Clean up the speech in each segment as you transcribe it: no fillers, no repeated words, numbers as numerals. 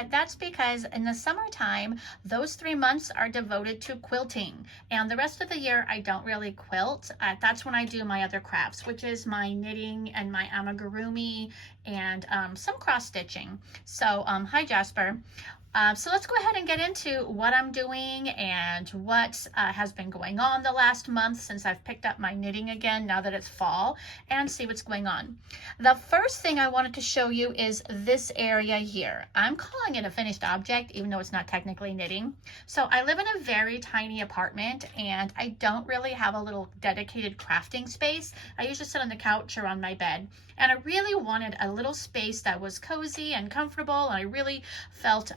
but that's because in the summertime, those 3 months are devoted to quilting. And the rest of the year, I don't really quilt. That's when I do my other crafts, which is my knitting and my amigurumi and some cross stitching. So hi Jasper. So let's go ahead and get into what I'm doing and what has been going on the last month since I've picked up my knitting again now that it's fall, and see what's going on. The first thing I wanted to show you is this area here. I'm calling it a finished object even though it's not technically knitting. So I live in a very tiny apartment and I don't really have a little dedicated crafting space. I usually sit on the couch or on my bed, and I really wanted a little space that was cozy and comfortable, and I really felt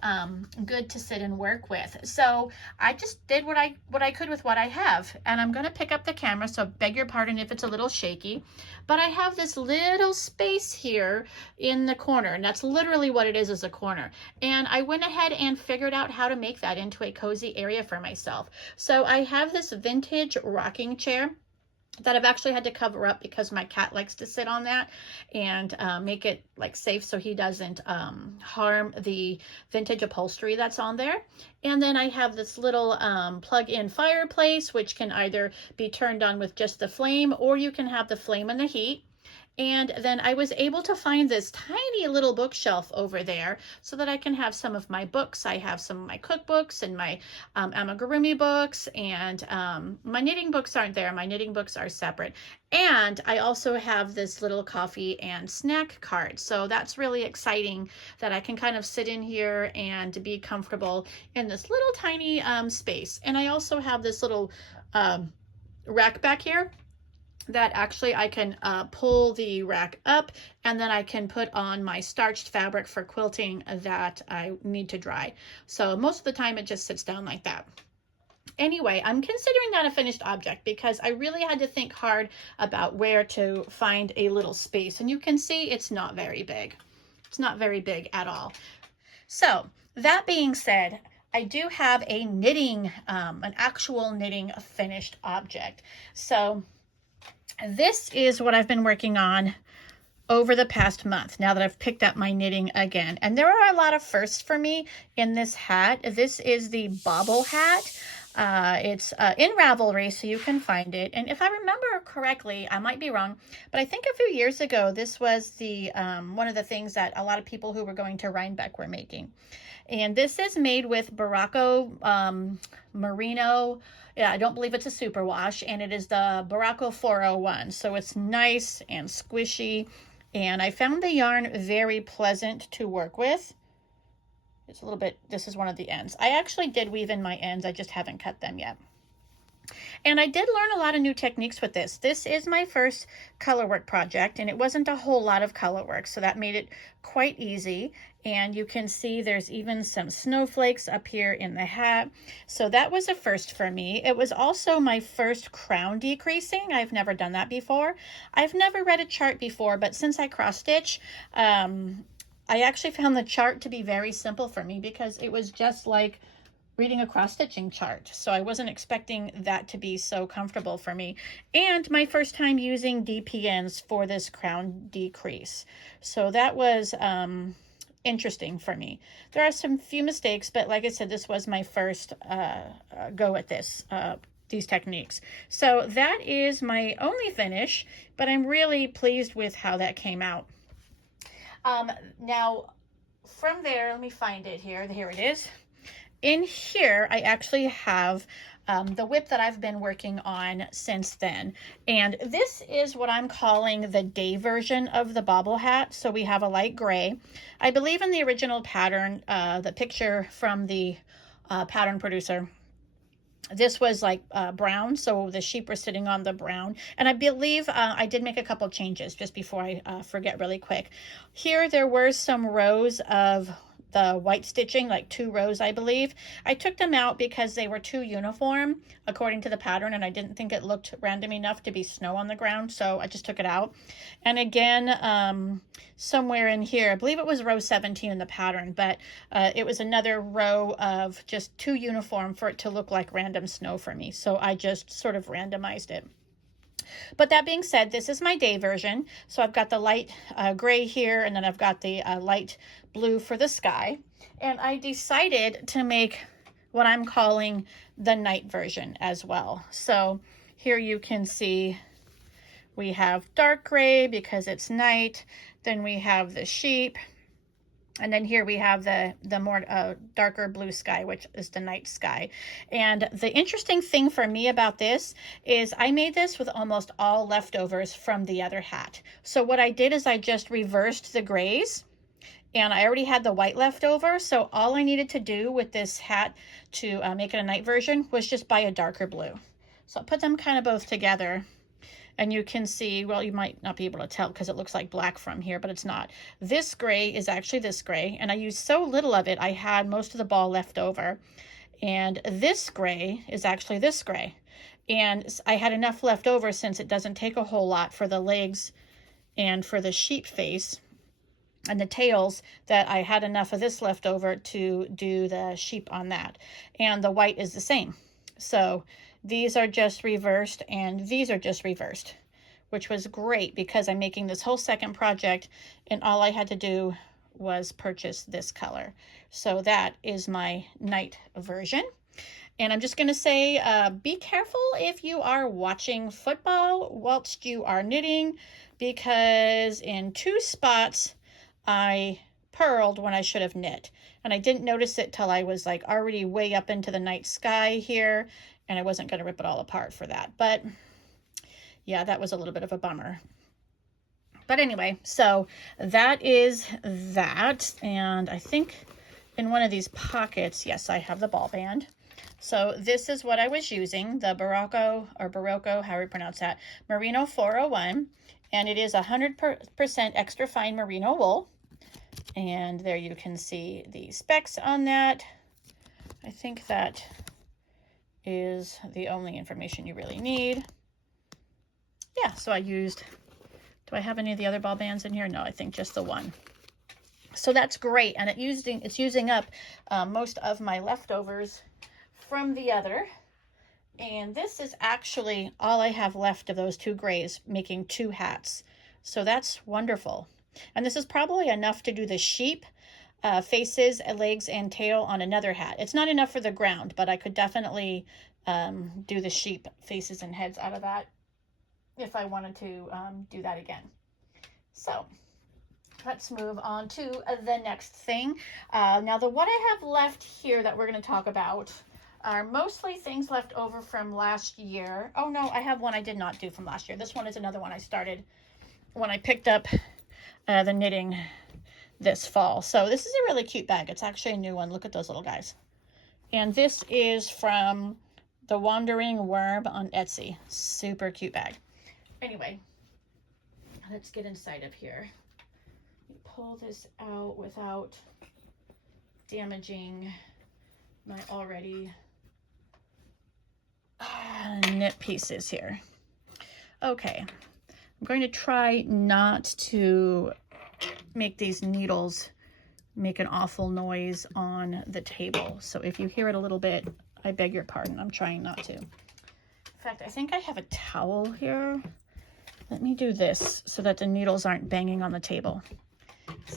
good to sit and work with. So I just did what I could with what I have, and I'm going to pick up the camera, so beg your pardon if it's a little shaky, but I have this little space here in the corner, and that's literally what it is a corner. And I went ahead and figured out how to make that into a cozy area for myself. So I have this vintage rocking chair that I've actually had to cover up because my cat likes to sit on that and make it like safe so he doesn't harm the vintage upholstery that's on there. And then I have this little plug-in fireplace, which can either be turned on with just the flame, or you can have the flame and the heat. And then I was able to find this tiny little bookshelf over there so that I can have some of my books. I have some of my cookbooks and my amigurumi books, and my knitting books aren't there. My knitting books are separate. And I also have this little coffee and snack cart. So that's really exciting that I can kind of sit in here and be comfortable in this little tiny space. And I also have this little rack back here that actually I can pull the rack up, and then I can put on my starched fabric for quilting that I need to dry. So most of the time it just sits down like that. Anyway, I'm considering that a finished object because I really had to think hard about where to find a little space, and you can see it's not very big. It's not very big at all. So that being said, I do have a knitting, an actual knitting finished object. So this is what I've been working on over the past month, now that I've picked up my knitting again. And there are a lot of firsts for me in this hat. This is the bobble hat. It's in Ravelry, so you can find it. And if I remember correctly, I might be wrong, but I think a few years ago, this was the one of the things that a lot of people who were going to Rhinebeck were making. And this is made with Baracco Merino. Yeah, I don't believe it's a superwash, and it is the Baracco 401. So it's nice and squishy, and I found the yarn very pleasant to work with. It's a little bit, this is one of the ends. I actually did weave in my ends, I just haven't cut them yet. And I did learn a lot of new techniques with this. This is my first color work project, and it wasn't a whole lot of color work, so that made it quite easy. And you can see there's even some snowflakes up here in the hat. So that was a first for me. It was also my first crown decreasing. I've never done that before. I've never read a chart before, but since I cross stitch, I actually found the chart to be very simple for me because it was just like reading a cross-stitching chart. So I wasn't expecting that to be so comfortable for me. And my first time using DPNs for this crown decrease. So that was interesting for me. There are some few mistakes, but like I said, this was my first go at this, these techniques. So that is my only finish, but I'm really pleased with how that came out. Now from there, let me find it here. Here it is. In here, I actually have the whip that I've been working on since then. And this is what I'm calling the day version of the bobble hat. So we have a light gray. I believe in the original pattern, the picture from the pattern producer, this was like brown, so the sheep were sitting on the brown. And I believe I did make a couple changes just before I forget really quick. Here there were some rows of the white stitching, like 2 rows, I believe. I took them out because they were too uniform according to the pattern, and I didn't think it looked random enough to be snow on the ground, so I just took it out. And again, somewhere in here, I believe it was row 17 in the pattern, but it was another row of just too uniform for it to look like random snow for me, so I just sort of randomized it. But that being said, this is my day version. So I've got the light gray here, and then I've got the light blue for the sky. And I decided to make what I'm calling the night version as well. So here you can see we have dark gray because it's night. Then we have the sheep. And then here we have the more darker blue sky, which is the night sky. And the interesting thing for me about this is I made this with almost all leftovers from the other hat. So what I did is I just reversed the grays, and I already had the white left over. So all I needed to do with this hat to make it a night version was just buy a darker blue. So I'll put them kind of both together. And you can see, well, you might not be able to tell because it looks like black from here, but it's not. This gray is actually this gray, and I used so little of it, I had most of the ball left over. And this gray is actually this gray. And I had enough left over since it doesn't take a whole lot for the legs and for the sheep face and the tails, that I had enough of this left over to do the sheep on that. And the white is the same. So these are just reversed and these are just reversed, which was great because I'm making this whole second project and all I had to do was purchase this color. So that is my night version. And I'm just going to say, be careful if you are watching football whilst you are knitting, because in 2 spots I purled when I should have knit. And I didn't notice it till I was like already way up into the night sky here. And I wasn't going to rip it all apart for that. But yeah, that was a little bit of a bummer. But anyway, so that is that. And I think in one of these pockets, yes, I have the ball band. So this is what I was using, the Barocco, however you pronounce that, Merino 401. And it is 100% extra fine merino wool. And there you can see the specs on that. I think that is the only information you really need. Yeah, so I used, do I have any of the other ball bands in here? No, I think just the one. So that's great, and it's using up most of my leftovers from the other. And this is actually all I have left of those 2 grays, making 2 hats. So that's wonderful. And this is probably enough to do the sheep faces, legs, and tail on another hat. It's not enough for the ground, but I could definitely do the sheep faces and heads out of that if I wanted to do that again. So let's move on to the next thing. Now what I have left here that we're going to talk about are mostly things left over from last year. Oh no, I have one I did not do from last year. This one is another one I started when I picked up the knitting this fall. So this is a really cute bag. It's actually a new one. Look at those little guys. And this is from the Wandering Worm on Etsy. Super cute bag. Anyway, let's get inside of here. Pull this out without damaging my already knit pieces here. Okay, I'm going to try not to make these needles make an awful noise on the table. So if you hear it a little bit, I beg your pardon. I'm trying not to. In fact, I think I have a towel here. Let me do this so that the needles aren't banging on the table.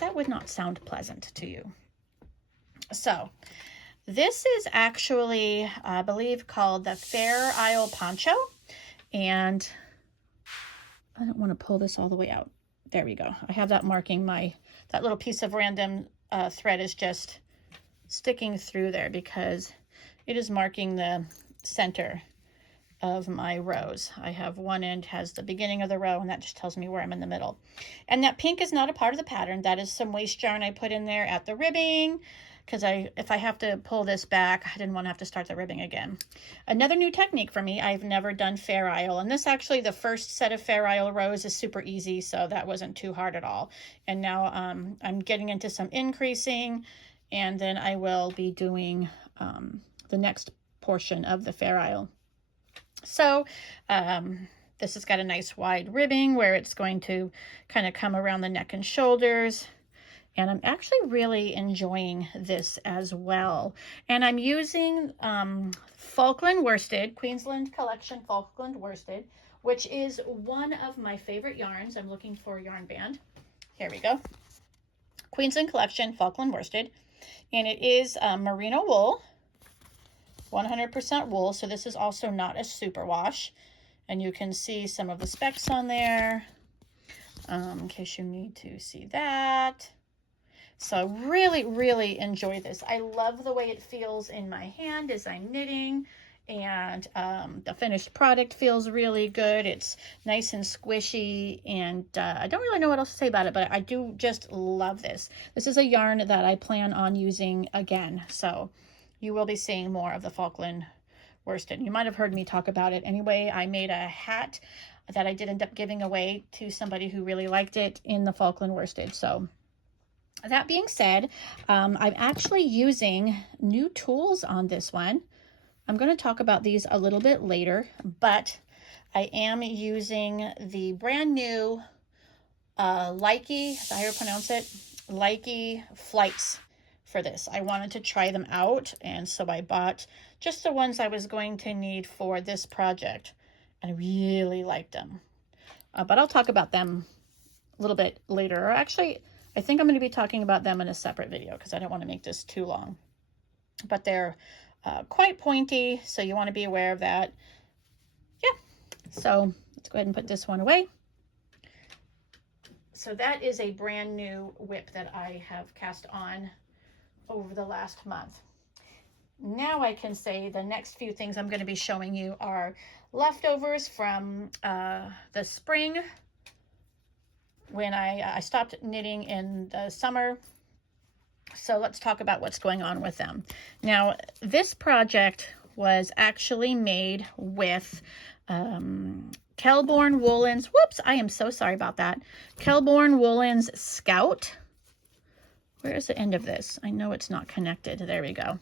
That would not sound pleasant to you. So this is actually, I believe, called the Fair Isle Poncho. And I don't want to pull this all the way out. There we go. I have that marking that little piece of random thread is just sticking through there because it is marking the center of my rows. I have one end has the beginning of the row, and that just tells me where I'm in the middle. And that pink is not a part of the pattern. That is some waste yarn I put in there at the ribbing, because if I have to pull this back, I didn't want to have to start the ribbing again. Another new technique for me, I've never done Fair Isle, and this actually, the first set of Fair Isle rows is super easy, so that wasn't too hard at all. And now I'm getting into some increasing, and then I will be doing the next portion of the Fair Isle. So this has got a nice wide ribbing where it's going to kind of come around the neck and shoulders. And I'm actually really enjoying this as well. And I'm using Falkland worsted, Queensland Collection Falkland worsted, which is one of my favorite yarns. I'm looking for a yarn band. Here we go. Queensland Collection Falkland worsted. And it is merino wool, 100% wool. So this is also not a superwash. And you can see some of the specs on there in case you need to see that. So I really, really enjoy this. I love the way it feels in my hand as I'm knitting, and the finished product feels really good. It's nice and squishy, and I don't really know what else to say about it, but I do just love this. This is a yarn that I plan on using again, so you will be seeing more of the Falkland worsted. You might have heard me talk about it anyway. I made a hat that I did end up giving away to somebody who really liked it in the Falkland worsted. So that being said, I'm actually using new tools on this one. I'm going to talk about these a little bit later, but I am using the brand new Likey, is that how you pronounce it? Likey Flights for this. I wanted to try them out, and so I bought just the ones I was going to need for this project, and I really liked them. But I'll talk about them a little bit later, or actually, I think I'm going to be talking about them in a separate video because I don't want to make this too long. But they're quite pointy, so you want to be aware of that. Yeah, so let's go ahead and put this one away. So that is a brand new whip that I have cast on over the last month. Now I can say the next few things I'm going to be showing you are leftovers from the spring, when I stopped knitting in the summer. So let's talk about what's going on with them. Now, this project was actually made with Kelborn Woolens. Whoops, I am so sorry about that. Kelborn Woolens Scout. Where is the end of this? I know it's not connected. There we go.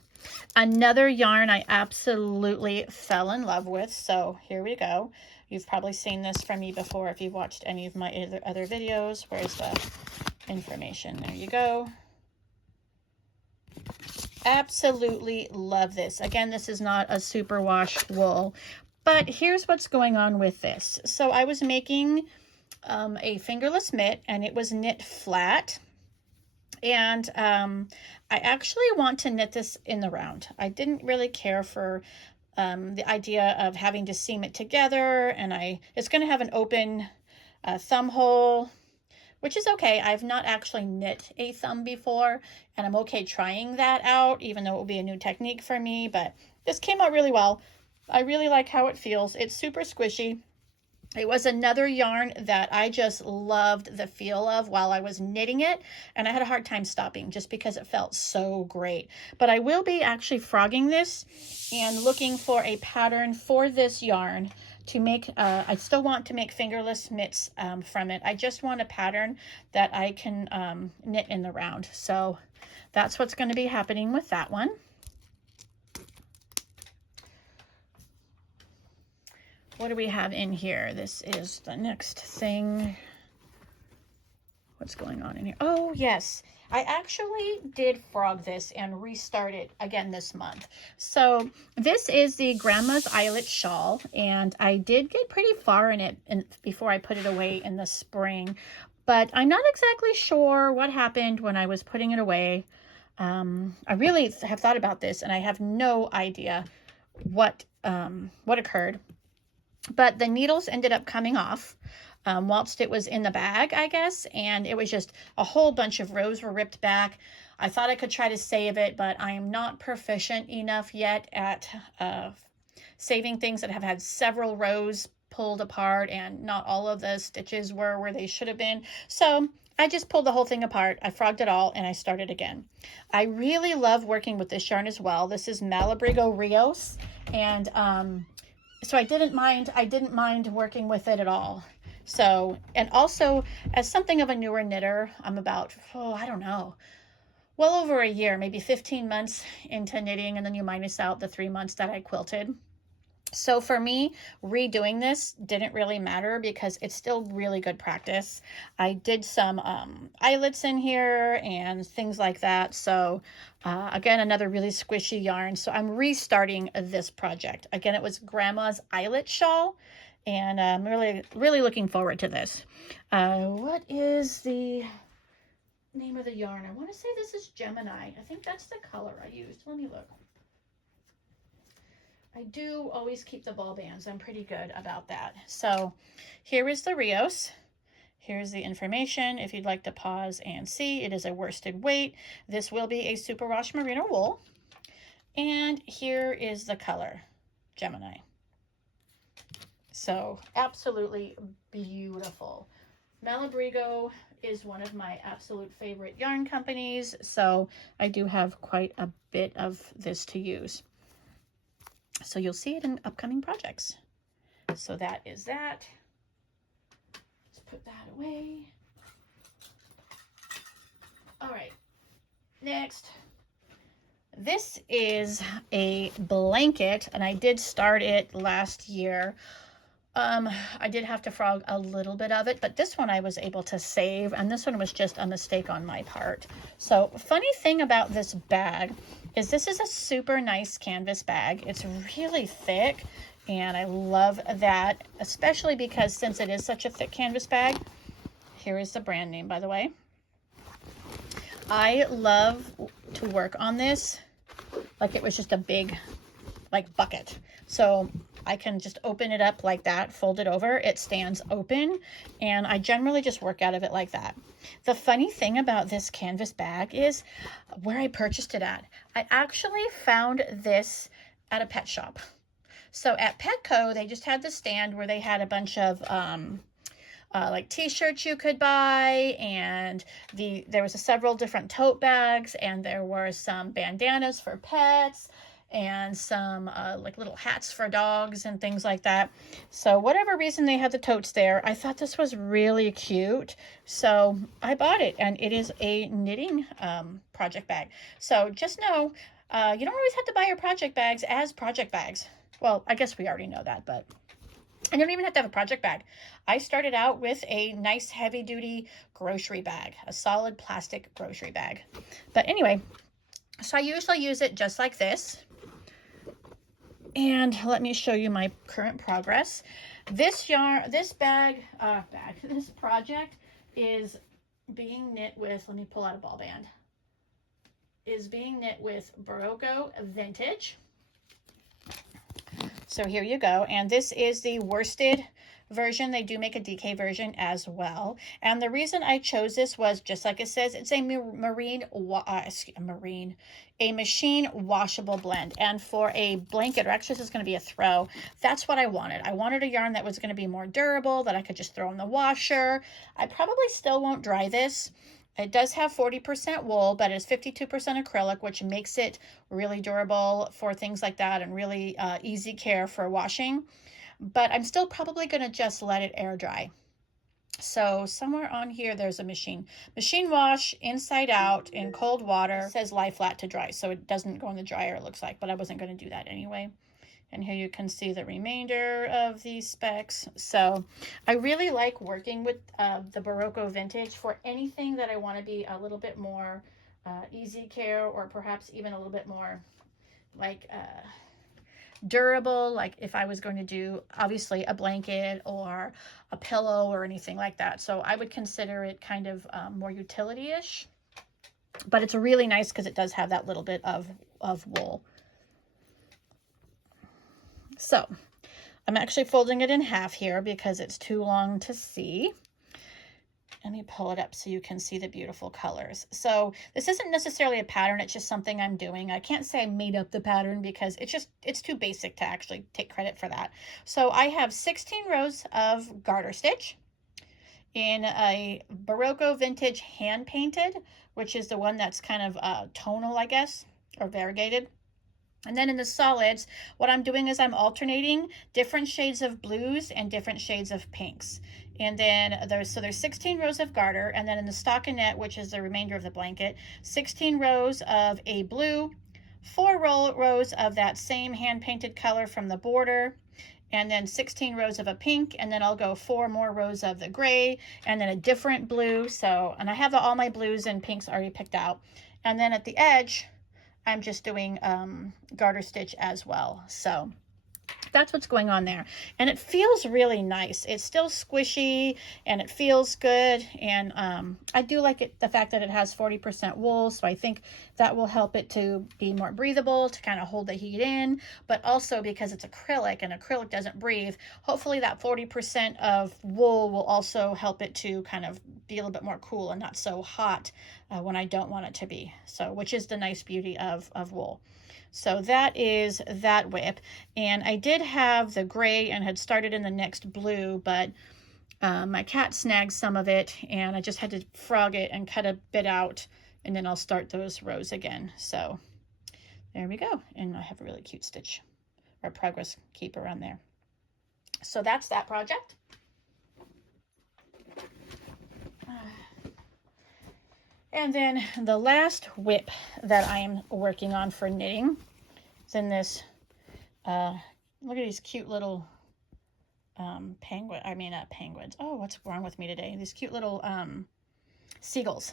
Another yarn I absolutely fell in love with. So here we go. You've probably seen this from me before if you've watched any of my other videos. Where's the information? There you go. Absolutely love this. Again, this is not a superwash wool, but here's what's going on with this. So I was making a fingerless mitt, and it was knit flat. And I actually want to knit this in the round. I didn't really care for the idea of having to seam it together, and it's going to have an open thumb hole, which is okay. I've not actually knit a thumb before, and I'm okay trying that out, even though it will be a new technique for me, but this came out really well. I really like how it feels. It's super squishy. It was another yarn that I just loved the feel of while I was knitting it, and I had a hard time stopping just because it felt so great. But I will be actually frogging this and looking for a pattern for this yarn to make. I still want to make fingerless mitts from it. I just want a pattern that I can knit in the round. So that's what's going to be happening with that one. What do we have in here? This is the next thing. What's going on in here? Oh, yes. I actually did frog this and restart it again this month. So this is the Grandma's Eyelet shawl, and I did get pretty far in it before I put it away in the spring, but I'm not exactly sure what happened when I was putting it away. I really have thought about this, and I have no idea what occurred. But the needles ended up coming off whilst it was in the bag, I guess, and it was just a whole bunch of rows were ripped back. I thought I could try to save it, but I am not proficient enough yet at saving things that have had several rows pulled apart, and not all of the stitches were where they should have been. So I just pulled the whole thing apart. I frogged it all, and I started again. I really love working with this yarn as well. This is Malabrigo Rios, and so I didn't mind working with it at all. So, and also as something of a newer knitter, I'm about, I don't know, well over a year, maybe 15 months into knitting, and then you minus out the 3 months that I quilted. So for me, redoing this didn't really matter because it's still really good practice. I did some eyelets in here and things like that. So again, another really squishy yarn. So I'm restarting this project. Again, it was Grandma's eyelet shawl, and I'm really looking forward to this. What is the name of the yarn? I want to say this is Gemini. I think that's the color I used. Let me look. I do always keep the ball bands. I'm pretty good about that. So here is the Rios. Here's the information. If you'd like to pause and see, it is a worsted weight. This will be a superwash merino wool. And here is the color, Gemini. So absolutely beautiful. Malabrigo is one of my absolute favorite yarn companies. So I do have quite a bit of this to use. So you'll see it in upcoming projects. So that is that. Let's put that away. All right, next. This is a blanket, and I did start it last year. I did have to frog a little bit of it, but this one I was able to save, and this one was just a mistake on my part. So funny thing about this bag is this is a super nice canvas bag. It's really thick, and I love that, especially because since it is such a thick canvas bag. Here is the brand name, by the way. I love to work on this like it was just a big bucket. So I can just open it up like that, fold it over, it stands open, and I generally just work out of it like that. The funny thing about this canvas bag is where I purchased it at. I actually found this at a pet shop. So at Petco, they just had the stand where they had a bunch of like t-shirts you could buy, and there was several different tote bags, and there were some bandanas for pets, and some like little hats for dogs and things like that. So whatever reason they had the totes there, I thought this was really cute. So I bought it, and it is a knitting project bag. So just know, you don't always have to buy your project bags as project bags. Well, I guess we already know that, but I don't even have to have a project bag. I started out with a nice heavy duty grocery bag, a solid plastic grocery bag. But anyway, so I usually use it just like this. And let me show you my current progress. This project is being knit with, let me pull out a ball band, is being knit with Barocco Vintage. So here you go. And this is the worsted version. They do make a DK version as well. And the reason I chose this was just like it says, it's a machine washable blend. And for a blanket, or actually this is going to be a throw, that's what I wanted. I wanted a yarn that was going to be more durable, that I could just throw in the washer. I probably still won't dry this. It does have 40% wool, but it's 52% acrylic, which makes it really durable for things like that, and really easy care for washing. But I'm still probably going to just let it air dry. So somewhere on here, there's a machine wash inside out in cold water. It says lie flat to dry, so it doesn't go in the dryer, it looks like, but I wasn't going to do that anyway. And here you can see the remainder of these specs. So I really like working with the Barocco Vintage for anything that I want to be a little bit more easy care, or perhaps even a little bit more like durable, like if I was going to do obviously a blanket or a pillow or anything like that. So I would consider it kind of more utility-ish, but it's really nice because it does have that little bit of wool. So I'm actually folding it in half here because it's too long to see. Let me pull it up so you can see the beautiful colors. So this isn't necessarily a pattern, it's just something I'm doing. I can't say I made up the pattern because it's too basic to actually take credit for that. So I have 16 rows of garter stitch in a Barocco Vintage hand painted, which is the one that's kind of tonal, I guess, or variegated. And then in the solids, what I'm doing is I'm alternating different shades of blues and different shades of pinks. And then there's 16 rows of garter, and then in the stockinette, which is the remainder of the blanket, 16 rows of a blue, 4 rows of that same hand painted color from the border, and then 16 rows of a pink, and then I'll go 4 more rows of the gray, and then a different blue. So, and I have all my blues and pinks already picked out. And then at the edge, I'm just doing garter stitch as well. So that's what's going on there. And it feels really nice. It's still squishy and it feels good. And I do like it, the fact that it has 40% wool. So I think that will help it to be more breathable, to kind of hold the heat in, but also because it's acrylic and acrylic doesn't breathe, hopefully that 40% of wool will also help it to kind of be a little bit more cool and not so hot when I don't want it to be. So, which is the nice beauty of wool. So that is that whip. And I did have the gray and had started in the next blue, but my cat snagged some of it and I just had to frog it and cut a bit out, and then I'll start those rows again. So there we go. And I have a really cute stitch or progress keeper on there. So that's that project. And then the last whip that I'm working on for knitting is in this, look at these cute little penguins. Oh, what's wrong with me today? These cute little seagulls.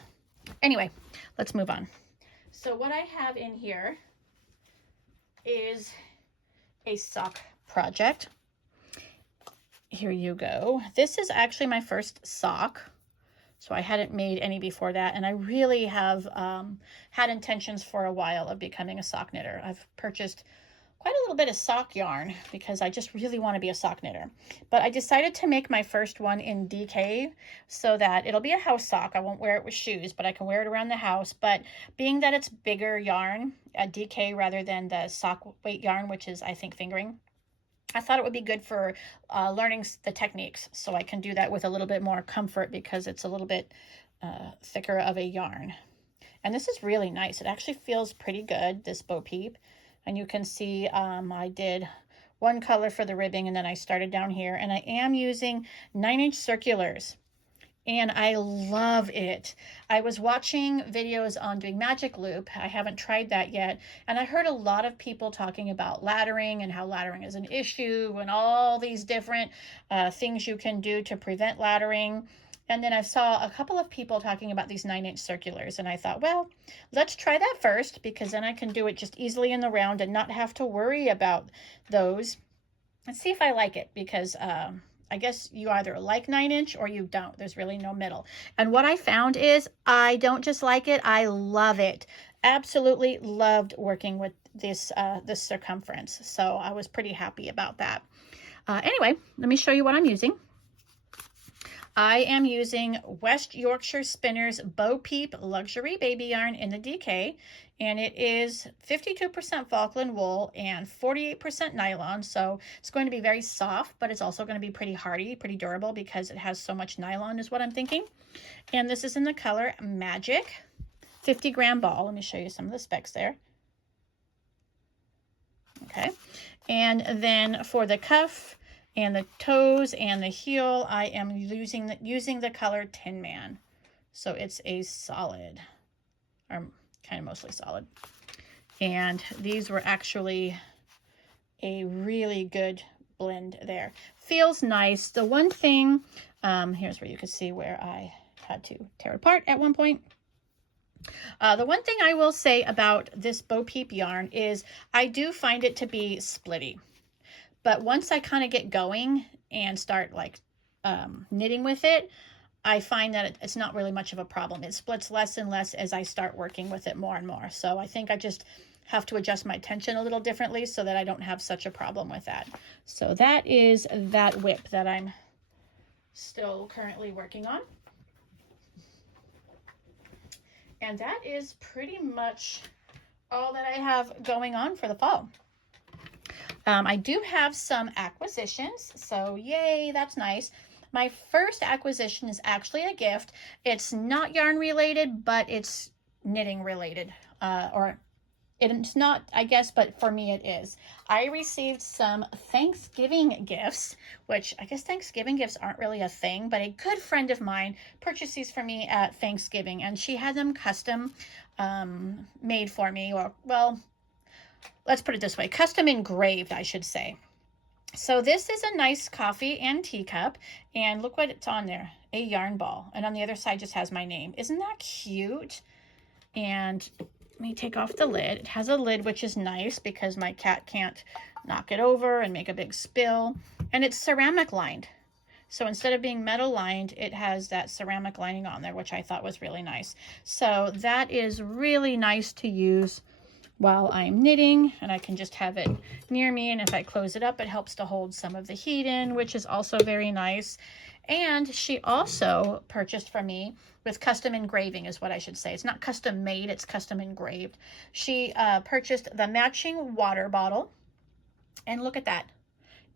Anyway, let's move on. So what I have in here is a sock project. Here you go. This is actually my first sock. So I hadn't made any before that, and I really have had intentions for a while of becoming a sock knitter. I've purchased quite a little bit of sock yarn because I just really want to be a sock knitter. But I decided to make my first one in DK so that it'll be a house sock. I won't wear it with shoes, but I can wear it around the house. But being that it's bigger yarn, a DK rather than the sock weight yarn, which is, I think, fingering, I thought it would be good for learning the techniques, so I can do that with a little bit more comfort because it's a little bit thicker of a yarn. And this is really nice. It actually feels pretty good, this Bo Peep. And you can see I did one color for the ribbing, and then I started down here. And I am using 9-inch circulars. And I love it. I was watching videos on doing magic loop. I haven't tried that yet. And I heard a lot of people talking about laddering and how laddering is an issue and all these different things you can do to prevent laddering. And then I saw a couple of people talking about these 9-inch circulars. And I thought, well, let's try that first, because then I can do it just easily in the round and not have to worry about those. Let's see if I like it, because I guess you either like 9-inch or you don't. There's really no middle. And what I found is I don't just like it, I love it. Absolutely loved working with this circumference. So I was pretty happy about that. Anyway, let me show you what I'm using. I am using West Yorkshire Spinners Bo Peep Luxury Baby Yarn in the DK, and it is 52% Falkland wool and 48% nylon, so it's going to be very soft, but it's also going to be pretty hardy, pretty durable, because it has so much nylon is what I'm thinking. And this is in the color Magic, 50-gram ball. Let me show you some of the specs there. Okay, and then for the cuff and the toes and the heel, I am using the color Tin Man. So it's a solid, or kind of mostly solid. And these were actually a really good blend there. Feels nice. The one thing, here's where you can see where I had to tear it apart at one point. The one thing I will say about this Bo Peep yarn is I do find it to be splitty. But once I kind of get going and start like knitting with it, I find that it's not really much of a problem. It splits less and less as I start working with it more and more. So I think I just have to adjust my tension a little differently so that I don't have such a problem with that. So that is that whip that I'm still currently working on. And that is pretty much all that I have going on for the fall. I do have some acquisitions, so yay, that's nice. My first acquisition is actually a gift. It's not yarn related, but it's knitting related, or it's not, I guess, but for me it is. I received some Thanksgiving gifts, which I guess Thanksgiving gifts aren't really a thing, but a good friend of mine purchased these for me at Thanksgiving, and she had them custom made for me, or, well, let's put it this way, custom engraved, I should say. So this is a nice coffee and teacup, and look what it's on there, a yarn ball. And on the other side just has my name. Isn't that cute? And let me take off the lid. It has a lid, which is nice because my cat can't knock it over and make a big spill. And it's ceramic lined. So instead of being metal lined, it has that ceramic lining on there, which I thought was really nice. So that is really nice to use while I'm knitting, and I can just have it near me, and if I close it up, it helps to hold some of the heat in, which is also very nice. And she also purchased for me with custom engraving, is what I should say. It's not custom made, it's custom engraved. She purchased the matching water bottle, and look at that.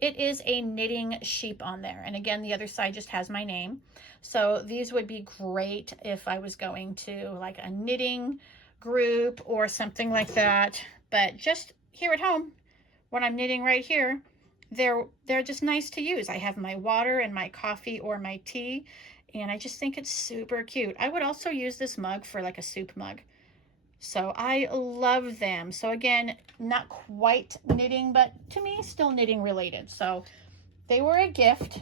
It is a knitting sheep on there, and again, the other side just has my name. So these would be great if I was going to like a knitting group or something like that, but just here at home when I'm knitting right here, they're just nice to use. I have my water and my coffee or my tea, and I just think it's super cute. I would also use this mug for like a soup mug. So I love them. So again, not quite knitting, but to me still knitting related. So they were a gift.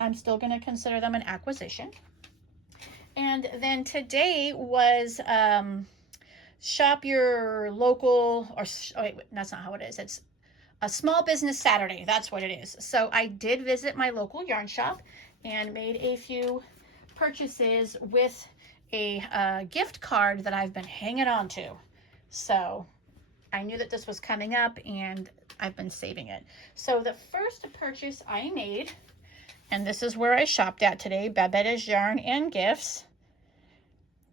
I'm still going to consider them an acquisition. And then today was shop your local, or oh wait, that's not how it is. It's a small business Saturday. That's what it is. So I did visit my local yarn shop and made a few purchases with a gift card that I've been hanging on to. So I knew that this was coming up and I've been saving it. So the first purchase I made, and this is where I shopped at today, Babetta's Yarn and Gifts.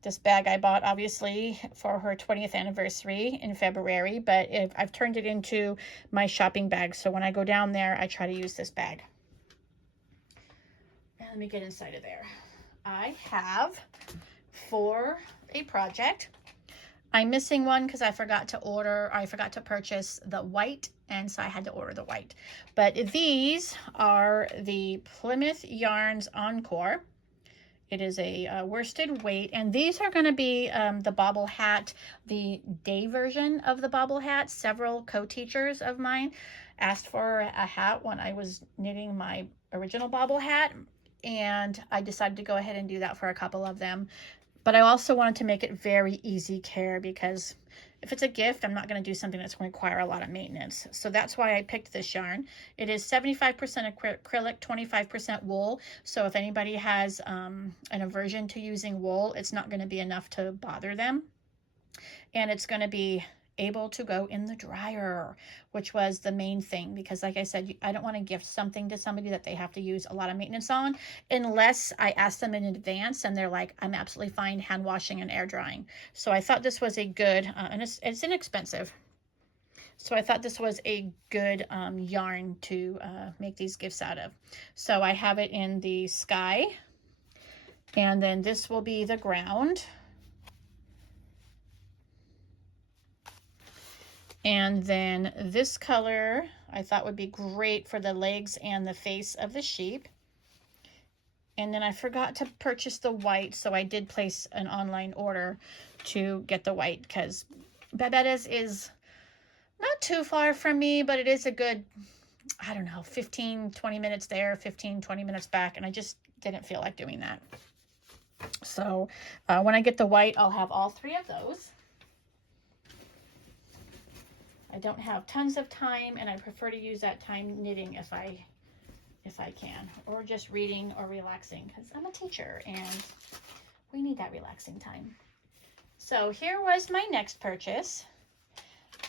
This bag I bought obviously for her 20th anniversary in February, but I've turned it into my shopping bag. So when I go down there, I try to use this bag. And let me get inside of there. I have for a project. I'm missing one because I forgot to purchase the white, and so I had to order the white. But these are the Plymouth Yarns Encore. It is a worsted weight, and these are going to be the bobble hat, the day version of the bobble hat. Several co-teachers of mine asked for a hat when I was knitting my original bobble hat, and I decided to go ahead and do that for a couple of them. But I also wanted to make it very easy care, because if it's a gift, I'm not going to do something that's going to require a lot of maintenance. So that's why I picked this yarn. It is 75% acrylic, 25% wool. So if anybody has an aversion to using wool, it's not going to be enough to bother them. And it's going to be able to go in the dryer, which was the main thing, because like I said, I don't want to gift something to somebody that they have to use a lot of maintenance on, unless I ask them in advance and they're like, I'm absolutely fine hand washing and air drying. So I thought this was a good, and it's inexpensive. So I thought this was a good yarn to make these gifts out of. So I have it in the sky, and then this will be the ground. And then this color I thought would be great for the legs and the face of the sheep. And then I forgot to purchase the white, so I did place an online order to get the white, because Babetta's is not too far from me, but it is a good, I don't know, 15-20 minutes there, 15-20 minutes back, and I just didn't feel like doing that. So when I get the white, I'll have all three of those. I don't have tons of time, and I prefer to use that time knitting if I can, or just reading or relaxing, because I'm a teacher and we need that relaxing time. So here was my next purchase.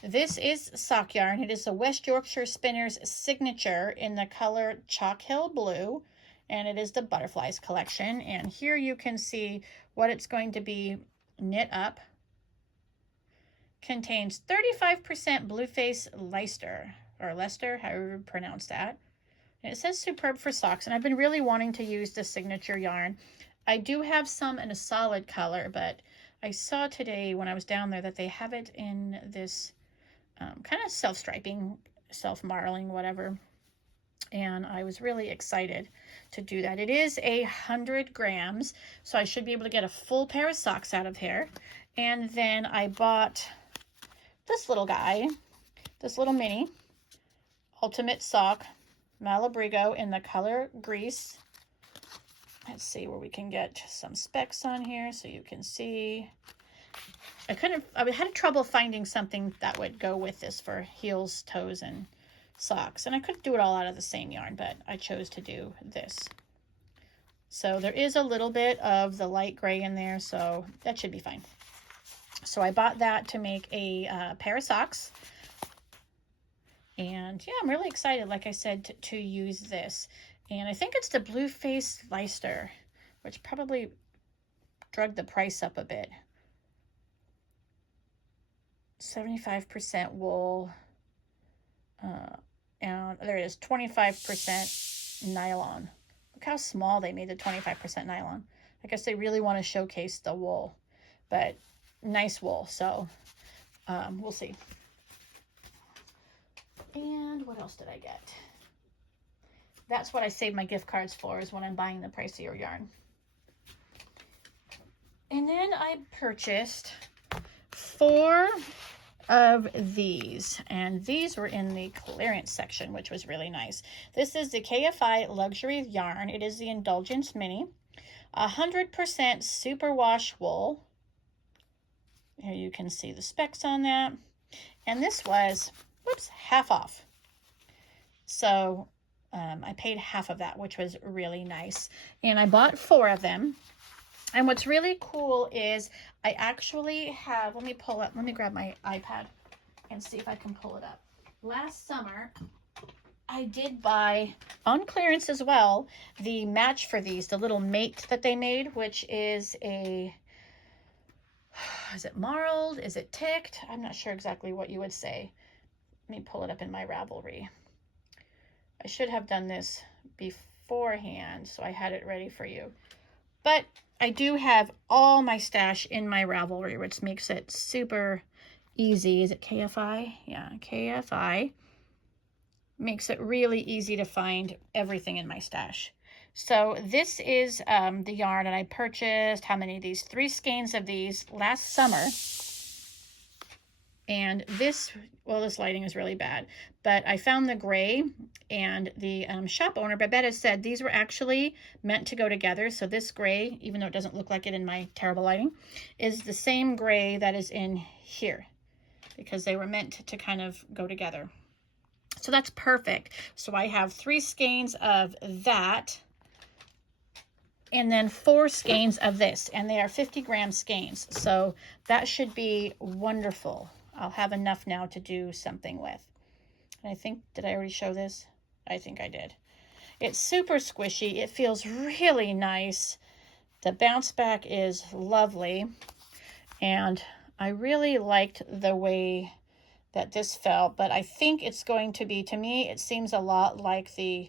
This is sock yarn. It is a West Yorkshire Spinners signature in the color Chalk Hill Blue, and it is the Butterflies collection. And here you can see what it's going to be knit up. Contains 35% Blueface Leicester, or Leicester, however you pronounce that. And it says superb for socks, and I've been really wanting to use this signature yarn. I do have some in a solid color, but I saw today when I was down there that they have it in this kind of self-striping, self-marling, whatever. And I was really excited to do that. It is 100 grams, so I should be able to get a full pair of socks out of here. And then I bought this little guy, this little mini ultimate sock Malabrigo in the color Grease. Let's see where we can get some specs on here so you can see. I had trouble finding something that would go with this for heels, toes, and socks. And I could do it all out of the same yarn, but I chose to do this. So there is a little bit of the light gray in there, so that should be fine. So I bought that to make a pair of socks. And yeah, I'm really excited, like I said, to use this. And I think it's the Blue Face Leicester, which probably drug the price up a bit. 75% wool, and there it is, 25% nylon. Look how small they made the 25% nylon. I guess they really want to showcase the wool, but nice wool, so we'll see. And what else did I get? That's what I save my gift cards for, is when I'm buying the pricier yarn. And then I purchased 4 of these, and these were in the clearance section, which was really nice. This is the KFI luxury yarn. It is the Indulgence Mini, 100% superwash wool. Here you can see the specs on that, and this was, whoops, half off. So I paid half of that, which was really nice, and I bought 4 of them. And what's really cool is I actually have, let me grab my iPad and see if I can pull it up. Last summer, I did buy, on clearance as well, the match for these, the little mate that they made, which is a, is it marled? Is it ticked? I'm not sure exactly what you would say. Let me pull it up in my Ravelry. I should have done this beforehand, so I had it ready for you. But I do have all my stash in my Ravelry, which makes it super easy. Is it KFI? Yeah, KFI. Makes it really easy to find everything in my stash. So this is the yarn, and I purchased, how many of these? 3 skeins of these last summer. And this, well, this lighting is really bad, but I found the gray, and the shop owner, Babette, said these were actually meant to go together. So this gray, even though it doesn't look like it in my terrible lighting, is the same gray that is in here, because they were meant to kind of go together. So that's perfect. So I have 3 skeins of that, and then 4 skeins of this, and they are 50-gram skeins. So that should be wonderful. I'll have enough now to do something with. And I think, did I already show this? I think I did. It's super squishy. It feels really nice. The bounce back is lovely. And I really liked the way that this felt, but I think it's going to be, to me, it seems a lot like the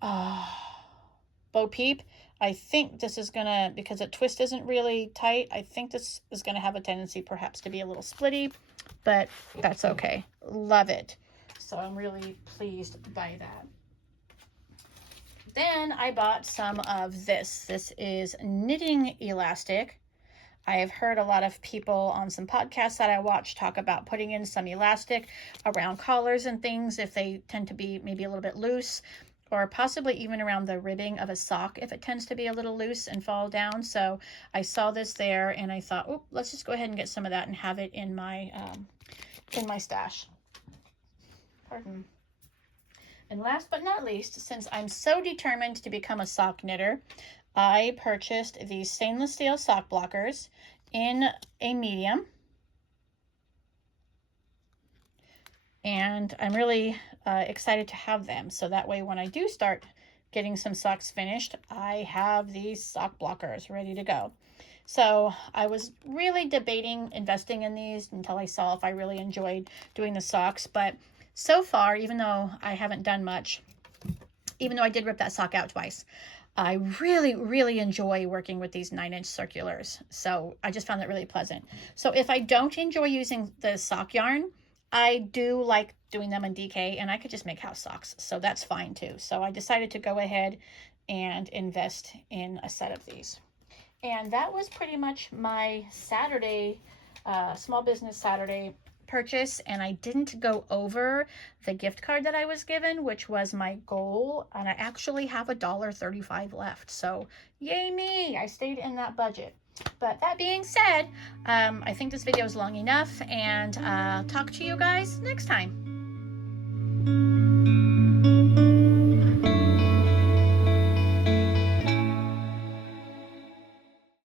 Bo Peep. I think this is gonna, because the twist isn't really tight, I think this is gonna have a tendency perhaps to be a little splitty, but that's okay. Love it. So I'm really pleased by that. Then I bought some of this. This is knitting elastic. I have heard a lot of people on some podcasts that I watch talk about putting in some elastic around collars and things if they tend to be maybe a little bit loose, or possibly even around the ribbing of a sock if it tends to be a little loose and fall down. So I saw this there, and I thought, oh, let's just go ahead and get some of that and have it in my stash. Pardon. And last but not least, since I'm so determined to become a sock knitter, I purchased these stainless steel sock blockers in a medium. And I'm really excited to have them. So that way, when I do start getting some socks finished, I have these sock blockers ready to go. So I was really debating investing in these until I saw if I really enjoyed doing the socks. But so far, even though I haven't done much, even though I did rip that sock out twice, I really, really enjoy working with these 9-inch circulars. So I just found that really pleasant. So if I don't enjoy using the sock yarn, I do like doing them in DK, and I could just make house socks. So that's fine too. So I decided to go ahead and invest in a set of these. And that was pretty much my Saturday, Small Business Saturday purchase and I didn't go over the gift card that I was given, which was my goal, and I actually have $1.35 left. So yay me, I stayed in that budget. But that being said, I think this video is long enough, and I'll talk to you guys next time.